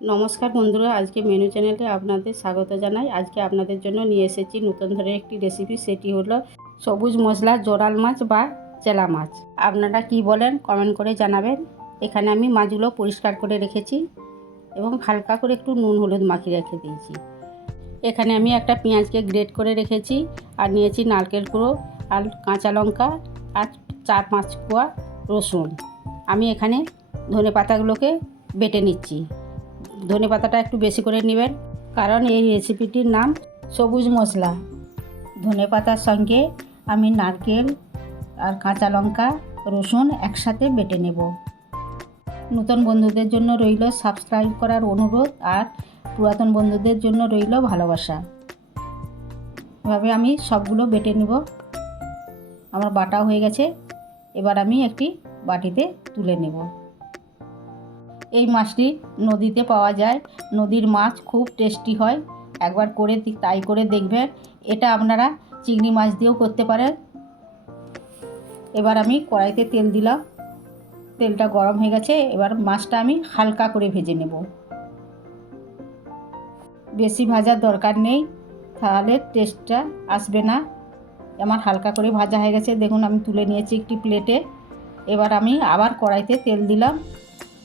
নমস্কার বন্ধুরা, আজকে মেনু চ্যানেলে আপনাদের স্বাগত জানাই। আজকে আপনাদের জন্য নিয়ে এসেছি নতুন ধরনের একটি রেসিপি সেটি হলো সবুজ মশলা জোরাল মাছ বা চেলা মাছ। আপনারা কি বলেন কমেন্ট করে জানাবেন। এখানে আমি মাছগুলো পরিষ্কার করে রেখেছি এবং হালকা করে একটু নুন, হলুদ মাখিয়ে রেখে দিয়েছি। এখানে আমি একটা পেঁয়াজকে গ্রেট করে রেখেছি আর নিয়েছি নারকেল কুড়ো আর কাঁচা লঙ্কা আর চার পাঁচ কোয়া রসুন। আমি এখানে ধনে পাতাগুলোকে বেটে নিচ্ছি। ধনে পাতাটা একটু বেশি করে নেবেন। কারণ এই রেসিপিটির নাম সবুজ মশলা। ধনে পাতার সঙ্গে আমি নারকেল আর কাঁচা লঙ্কা, রসুন একসাথে বেটে নেব। নতুন বন্ধুদের জন্য রইল সাবস্ক্রাইব করার অনুরোধ আর পুরাতন বন্ধুদের জন্য রইল ভালোবাসা। এভাবে আমি সবগুলো বেটে নেব। আমার বাটা হয়ে গেছে। এবার আমি একটি বাটিতে তুলে নেব। এই মাছটি নদীতে পাওয়া যায়। নদীর মাছ খুব টেস্টি হয়। একবার করে তাই করে দেখবেন। এটা আপনারা চিংড়ি মাছ দিয়েও করতে পারেন। এবার আমি কড়াইতে তেল দিলাম। তেলটা গরম হয়ে গেছে। এবার মাছটা আমি হালকা করে ভেজে নেব। বেশি ভাজার দরকার নেই। তাহলে টেস্টটা আসবে না। আমার হালকা করে ভাজা হয়ে গেছে। দেখুন, আমি তুলে নিয়েছি একটি প্লেটে এবার আমি আবার কড়াইতে তেল দিলাম।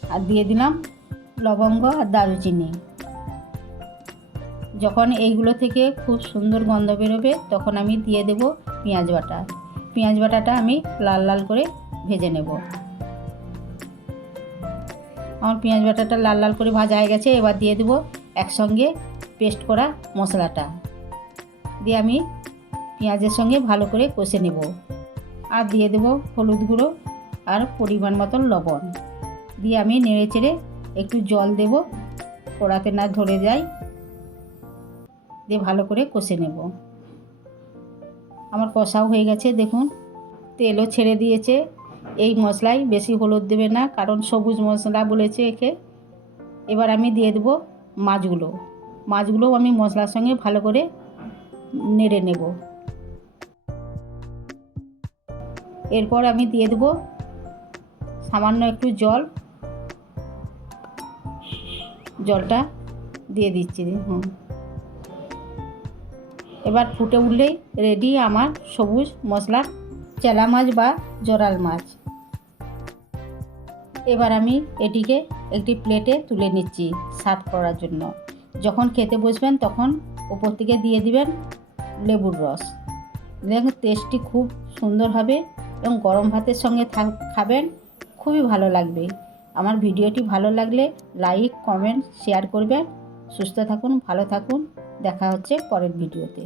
আর দিয়ে দিলাম লবঙ্গ আর দারুচিনি। যখন এইগুলো থেকে খুব সুন্দর গন্ধ বেরোবে, তখন আমি দিয়ে দেব পেঁয়াজ বাটা। পেঁয়াজ বাটাটা আমি লাল লাল করে ভেজে নেব। আমার পেঁয়াজ বাটাটা লাল লাল করে ভাজা হয়ে গেছে, এবার দিয়ে দেবো একসঙ্গে পেস্ট করা মশলাটা। দিয়ে আমি পেঁয়াজের সঙ্গে ভালো করে কষে নেব। আর দিয়ে দেবো হলুদ গুঁড়ো আর পরিমাণ মতন লবণ। দিয়ে আমি নেড়ে চেড়ে একটু জল দেব। কড়াতে না ধরে যায় দিয়ে ভালো করে কষে নেব। আমার কষাও হয়ে গেছে, দেখুন। তেলও ছেড়ে দিয়েছে। এই মশলায় বেশি হলুদ দেবে না, কারণ সবুজ মশলা বলেছে একে। এবার আমি দিয়ে দেবো মাছগুলো। মাছগুলোও আমি মশলার সঙ্গে ভালো করে নেড়ে নেব। এরপর আমি দিয়ে দেবো সামান্য একটু জল। জলটা দিয়ে দিচ্ছি, হুম। এবার ফুটে উঠলেই রেডি আমার সবুজ মশলা, চেলা মাছ বা জরাল মাছ। এবার আমি এটিকে একটি প্লেটে তুলে নিচ্ছি সার্ভ করার জন্য। যখন খেতে বসবেন তখন ওপর থেকে দিয়ে দিবেন লেবুর রস। দেখুন টেস্টটি খুব সুন্দর হবে এবং গরম ভাতের সঙ্গে খাবেন, খুবই ভালো লাগবে। আমার ভিডিওটি ভালো লাগলে লাইক কমেন্ট শেয়ার করবেন সুস্থ থাকুন, ভালো থাকুন। দেখা হচ্ছে পরের ভিডিওতে।